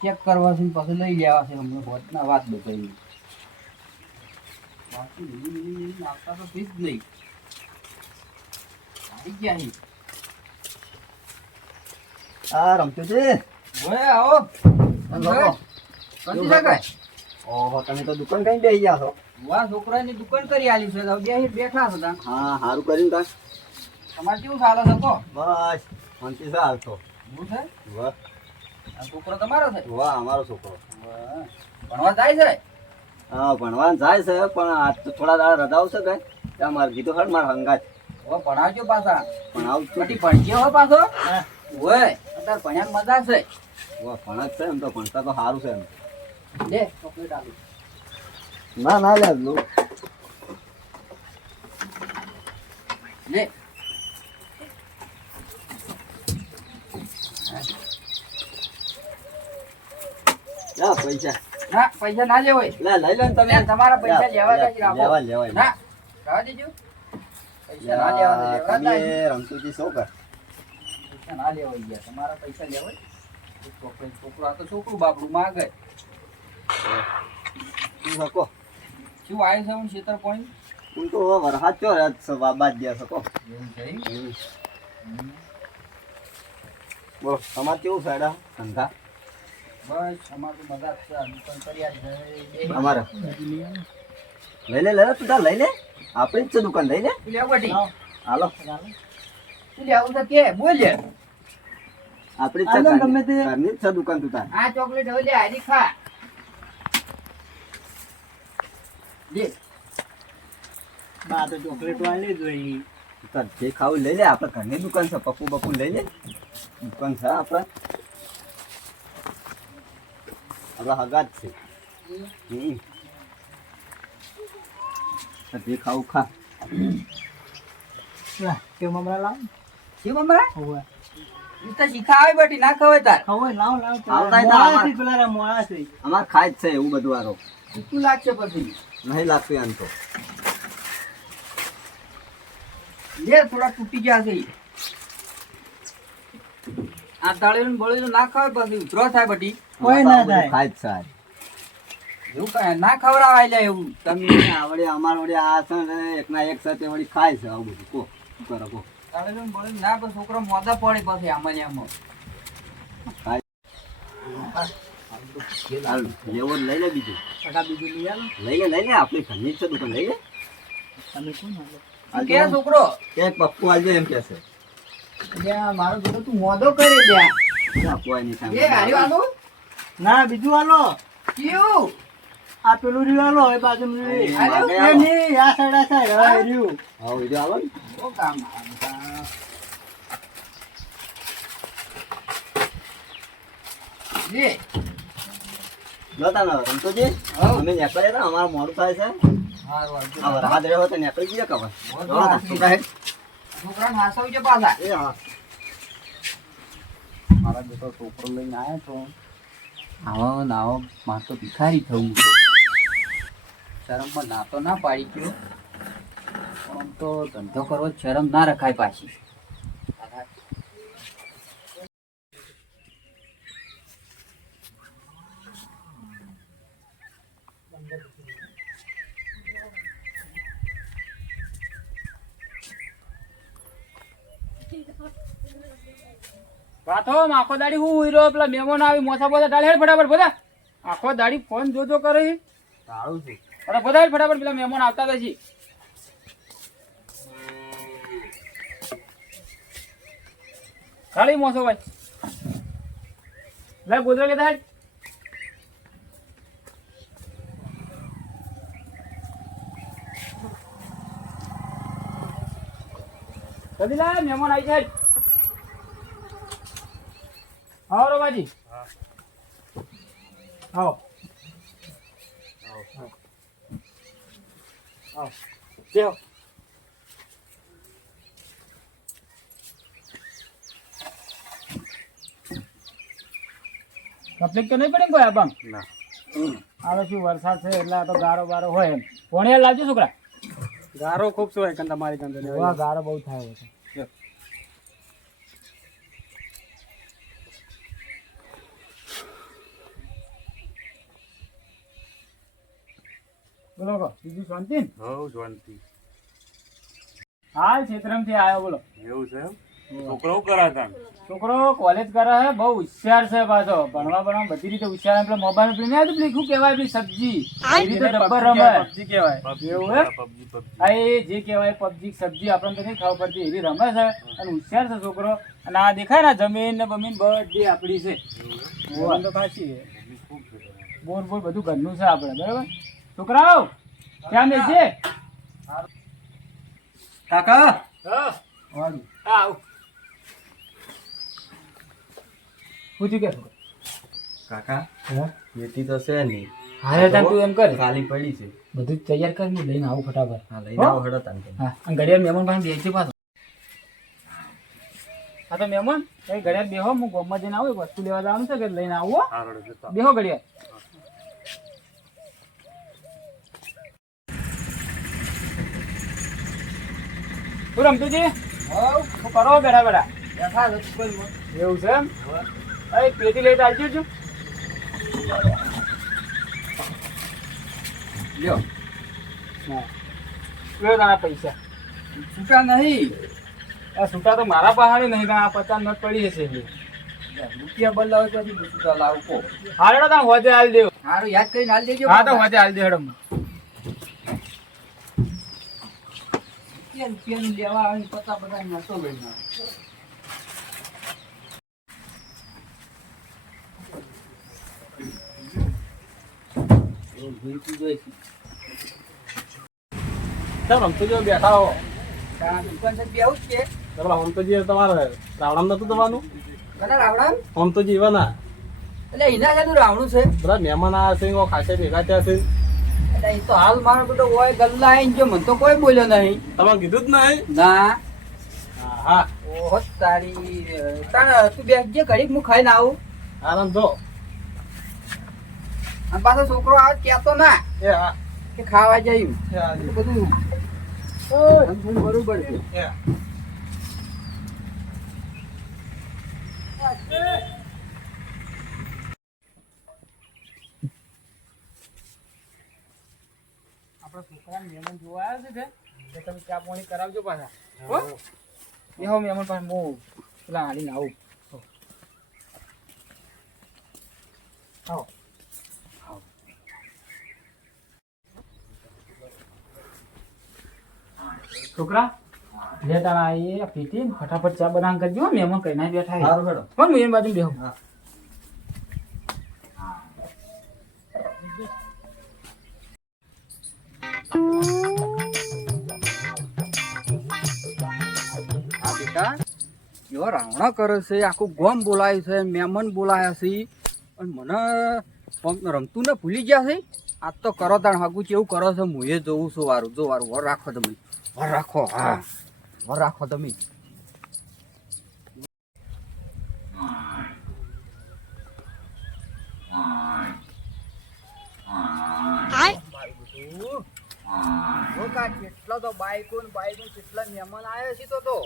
Check કરવા છે પછી લઈ લેવા છે અમને હોતના વાત બતાવી. બાકી નાખતા તો થઈ નહીં. આવી ગયા છે આ રમતુજી ઓય આવો. કંટી શકાય ઓહો તમે તો દુકાન કઈ બેસી ગયા છો. વાહ છોકરાની દુકાન કરી આલી છે. બે બેઠા હતા હા સારું કર્યું તા તમારે કેવું ચાલે છે બસ શાંતિ છે હાલ તો. શું છે? વાહ આ છોકરો તમારો છે? વાહ અમારો છોકરો. ભણવા જાય છે? હા ભણવા જાય છે પણ આજ તો થોડા દાડા રજાઓ છે કઈ ત્યાં મારે કીધું ખર મારા હંગાત. હવે ભણાવજો પાછા. પણ આવું છું. કટી ભણજો હો પાછો. ઓય અત્યારે ભણ્યા મજા છે. વાહ ભણ છે એમ તો ભણતા તો સારું છે એમ. લે ચોકલેટ આલુ. ના ના લે લો. લે. જા પૈસા. ના પૈસા ના લેવો લે લઈ લો તમે. તમારા પૈસા લેવા લે, રાખો. લેવા લેવા ના રહેવા દેજો. પૈસા ના લેવા લેવા. તમે રમતુજી શું કર? પૈસા ના લેવાય ગયા. તમારા પૈસા લેવાય. છોકરો આ તો છોકરું બાપડું માગે. શું શકો શું આવ્યું છે હું શેતર પોણી? હું તો વરસાદ ચો રાત બાદ ગયા શકો એવું છે? બોલો તમારે કેવું સાડા ધંધા? બસ અમારું મજા છે. દુકાન કરી આજ બે- અમારે. લઈ લે લઈ લે તું તાર લઈ લે. આપણી જ છે દુકાન લઈ લે? હાલો. શું લેવું કે બોલ. આપણી જ છે ગમે તે. ઘરની જ છે દુકાન તું તાર. આ ચોકલેટ હવે લે હારી ખા. લે. બા તો ચોકલેટ વાળી જોઈ તાર જે ખાવું લઈ લે. આપણે ઘરની દુકાન છે પપ્પુ બપ્પુ લઈ લે. દુકાન છે આપણે. આપણા હગા જ છે. જે ખાવું ખા કે મમરા લાવ શું મમરા? હવે. ઈ તો શીખાવે બટી ના ખવે તાર. ખવે લાવ લાવ આવતા ના છે પેલા મોડા છે. અમારે ખાય જ છે એવું બધું આરો. તું લાગશે પછી. નહીં લાગતું એમ તો. લે થોડા તૂટી ગયા છે. આ તળેલું ને બળેલું ના ખાવે પછી ઉતરો થાય બધી. કોઈ ના થાય. ખાય સાર. એવું કાંઈ ના ખવડાવાય લે એવું. તમે આવડે અમાર વડે આ છે ને એકના એક સાથે વળી ખાય છે આવું બધું. કો કરો કો. તળેલું બળેલું ના કોઈ છોકરો મોદા પડે પછી આમાં ને આમાં. ખાય. લેવો લઈ લે બીજું. ટકા બીજું લઈ આલો. લઈ લે લઈ લે આપણી ઘરની છે દુકાન લઈ લે. તમે કોણ કે છોકરો? એક પપ્પુ આવજો એમ કે છે. મારો છોકરો તું મોદો કરે વાલો ના બીજું હાલો. કયું? આ પેલું રહ્યું હાલો એ બાજુ નહીં આ સાઈડ આ સાઈડ હવે રહ્યું. આવો બીજો આવો ને. કામ. લે ને હઉ. અમે નીકળ્યા હતા અમારું મોડું થાય છે. આ વરસાદ રહ્યો તો નીકળી ગયા પાછા. એ હા. મારા બેટો છોકરો લઈને આવ્યો તો આવો નાવો મારે તો ભિખારી થવું છે. શરમમાં ના તો ના પાડી ગયો. પણ તો ધંધો કરવો શરમ ના રખાય પાછી. પાથો આખો દાડી હું ઉઈ પેલા મહેમાન આવી મોસા બધા ડાળે હેડ ફટાફટ બધા. આખો દાડી ફોન જોજો કરે છે. સારું છે. અરે બધા ફટાફટ પેલા મહેમાન આવતા હતા છે. ખાલી મોસો ભાઈ. લે ગોદરા લેતા થાય કદી લા મહેમાન આવી જાય. આવો રોબાજી આવો. આવો. બેહો. તકલીફ તો નહીં પડે કોઈ આબામ ના. આવે શું વરસાદ છે એટલે આ તો ગારો બારો હોય એમ. કોણે લાવજો છોકરા. ગારો ખૂબ શું હોય તમારી અંદર વાહ ગારો બહુ થાય છે બોલો કહો બીજું શાંતિ હવ શાંતિ. હાલ ક્ષેત્રમથી આવ્યો બોલો. એવું છે છોકરો શું કરે છોકરો કોલેજ કરે છે બહુ હોશિયાર છે પાછો. ભણવા ભણવા બધી રીતે હોશિયાર એટલે મોબાઈલ પેલી નહીં પેલી શું કહેવાય પેલી સબ્જી એ રીતે ડબ્બર રમે. પબજી કહેવાય. એવું હે? PUBG PUBG. આ એ જે કહેવાય પબજી સબ્જી આપણને તો નહીં ખબર પડતી એવી રમે છે. અને હોશિયાર છે છોકરો. અને આ દેખાય ને જમીન ને બમીન બધી આપણી છે. તો ખાસી બોર બોર બધું ઘરનું છે આપણે બરાબર? છોકરાઓ ત્યાં મેલશે કાકા? આવ. પૂછ્યું કે કાકા વેતી તો છે નહીં હારે તાં તું એમ કર. ખાલી પડી છે. બધું જ તૈયાર કર હું લઈને આવું ફટાફટ. હા લઈને આવો હડો તાન હા અને ઘડિયાળ મહેમાન પાસે બેસી પાછો. હા તો મહેમાન એ ઘડિયાળ બેહો હું ગોમમાં જઈને આવું એક વસ્તુ લેવા જવાનું છે કે લઈને આવું. બેહો ઘડિયાળ. રમતુજી શું કરો? બેઠા બેઠા. એવું છે એમ? એ પેટી લઈને આવી છું લ્યો. હા. લ્યો તારા પૈસા. છૂટા નહીં. આ છૂટા તો મારા પાસે નહીં આ પચાસ નોટ પડી હશે રૂપિયા બદલાવે તો છૂટા લાવું કો હા હેડો હોજે હાલ દેવો. હારું યાદ કરીને હાલ દેજો હા તો હોજે હાલ દે હેડો પેન લેવા આવે પતા બધા નતો. એવું રમતો જો બેઠા હો. તારા દુકાન છે બેહું જ છે. ચાલો આમ તો જે તમારે રાવણામ નતું દવાનું કના રાવણા આમ તો જીવાના એટલે એના રાવણું છે. બધા મહેમાન આવ્યા છે ખાસે ભેગા થયા છે. એ તો હાલ મારો બેટો હોય ગલ્લા આવીને જો મને તો કોઈ બોલ્યો નહીં. તમે કીધું જ નહીં? ના. હા ઓહો તારી તાણ તું બેસજે ઘડીક હું ખાઈને આવું. આનંદ જો. અને પાછો છોકરો આવે કહેતો ના એ હા. કે ખાવા જયું બધું બરોબર છે. આપણા છોકરા મહેમાન જોવા આવ્યા છે કે તમે ચા પાણી કરાવજો પાછા. હો બેહો મહેમાન પાસે હું પેલા હાલીને આવું. આવો. છોકરા લે તારા એ પીટી ફટાફટ ચા બનાવ કરજો હો, મહેમાન કઈ ના બેઠા સારું હેડો પણ હું એની બાજુ બેહું. હા. હા, બેટા. એવો રાવણા કરે છે, આખું ગોમ બોલાય છે મહેમાન બોલાયા છે. અને મને રમતું ને ભૂલી ગયા છે? આજ તો કરો તાણ હાકું એવું કરો છો. હું એ જોઉં છું વારું. જો વારું, વર રાખો તમે. વર રાખો, હા. વર રાખો તમે. જો કા કેટલા તો બાઈકો ને બાઈકો કેટલા મહેમાન આવ્યા છે તો તો.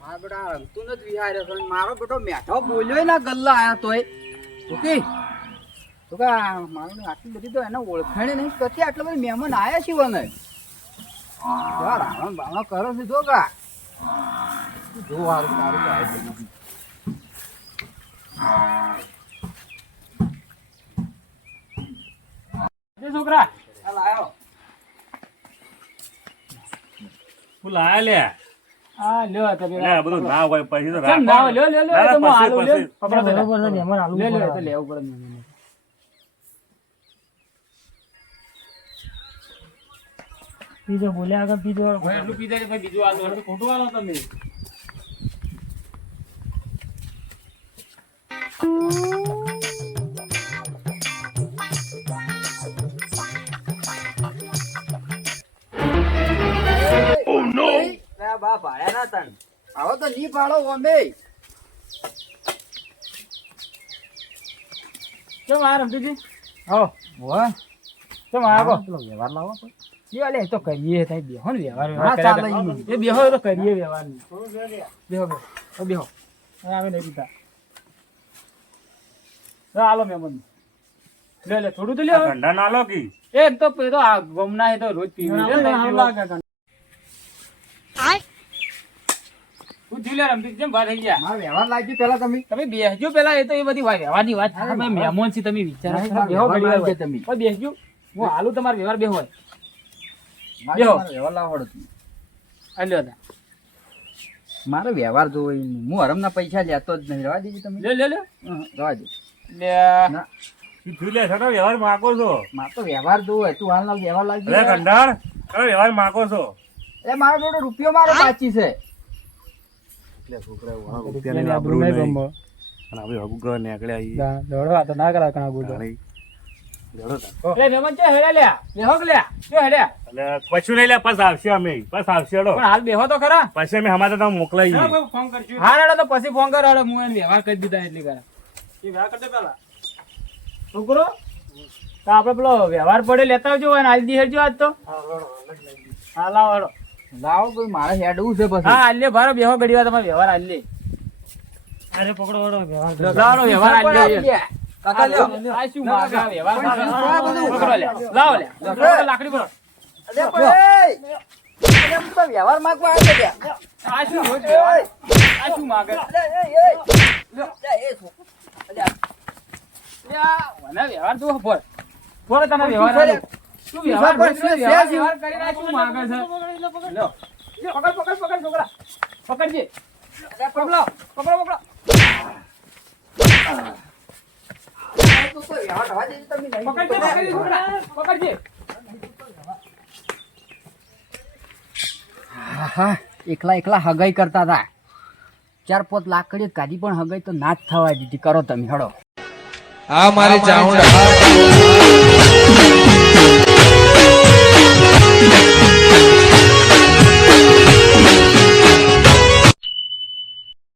મારા બેટા રમતું નથી વિહાર્યો છે મારો બેટો મેઠો બોલ્યો ના ગલ્લા આયા તોય. ઓકે? તો કા મારું આટલી બધી તો એને ઓળખાણે નહીં. કથી આટલા બધા મહેમાન આવ્યા છે મને રાવણ બાવણ કરો છે જો કા? જો હારું તારું તો આવી ગયું. છોકરા હાલ હું લાયા લે હા લ્યો તમે લે, આ બધું ના હોય પછી તો કેમ ના હોય? લ્યો લ્યો લ્યો ના, તો હું ના, હાલું, પછી, લ્યો. પકડો. લ્યો લ્યો તો લેવું પડે મહેમાનને. પીજો બોલ્યા આગળ બીજો બીજું હાલો. ખોટું આલો તમે લે બા ભાડ્યા ના તન. આવો તો ની ભાડો અમે. કેમ આ રમતુજી? આવો. વાહ કેમ આ પેલો વ્યવહાર લાવો લ્યો લે, તો કરીએ ત્યાં બેહો ને વ્યવહાર હા, ચાલે એ બેહો તો કરીએ વ્યવહાર. ને. બેહો બેહો. બેહો. હવે આવે નહીં પીતા હાલો મહેમાન. લે લે થોડું તો લે ઠંડા ના લો કી? એક તો પેલો આ ગમના હે તો રોજ પીવી. લે, લે. રમતી વાત થઈ ગયા. મારો વ્યવહાર લાગ્યો પેલા તમે. તમે બેસજો પેલા એ તો એ બધી વ્યવહારની વાત છે. તમે મહેમાન છે તમે વિચારો ના, બેહો ઘડી વાર તમે. બેસજો. હું હાલું તમારો વ્યવહાર બે હોય. મારે વ્યવહાર લાવડો તું. આ લ્યો મારો વ્યવહાર જોવો હું હરમના પૈસા લેતો જ નહીં. રવા દેજો તમે. લે લે લે. રવા દે. લે. ઈ લે વ્યવહાર માગો છો. મારો વ્યવહાર જોવો. તું હાલના વ્યવહાર લાગ્યો કંડાર વ્યવહાર માગો છો. એ મારો થોડો રૂપિયો મારો બાકી છે. રૂપિયાની આબરૂ નહીં. અને આપણે હગું ઘર નીકળ્યા ઈ. દા- તો ના કરાય કાકા બોલતો. જાણે. જડો તાર. લે મહેમાન છે હેડ્યા લ્યા. બેહો કે લ્યા. જો હેડ્યા એટલે કશું નહીં લે પાછા આવશે અમે. પાછા આવશે હાલ બેહો તો ખરા. પછી અમે હમારે તમે મોકલાઈએ ફોન કરજો. તો પછી ફોન કરો હેડો. હું વ્યવહાર કરી દીધા એટલે કરા. છોકરો? તો આપણે પેલો વ્યવહાર પડે લેતા આવજો અને હાલ દી હેડજો આજ તો. હા લાવો હેડો. લાવો કોઈ મારે હેડવું છે પછી. હા હાલ લે ભારો બેહો ઘડી વાર તમારો વ્યવહાર હાલ લે. અરે પકડો વડો વ્યવહાર લાવો વ્યવહાર હાલ કાકા લ્યો. આ શું માગે? વ્યવહાર. પકડો લે. લાવો લે. લાકડી પર. અરે પણ એ! અરે હું તો વ્યવહાર માંગવા આવ્યો છે. આ શું હોય આ શું માગે? વ્યવહાર તું બોલ. બોલ તમે વ્યવહાર. શું વ્યવહાર? વ્યવહાર માગે છે. પકડ પકડ પકડ છોકરા. પકડજે. પકડો પકડો પકડો. પકડજે પકડજે એકલા એકલા હગાઈ કરતા હતા. ચાર પાંચ લાકડી કાઢી પણ હગાઈ તો ના જ થવા દીધી. કરો તમે હડો આ મારી ચાઉંડા Thank you.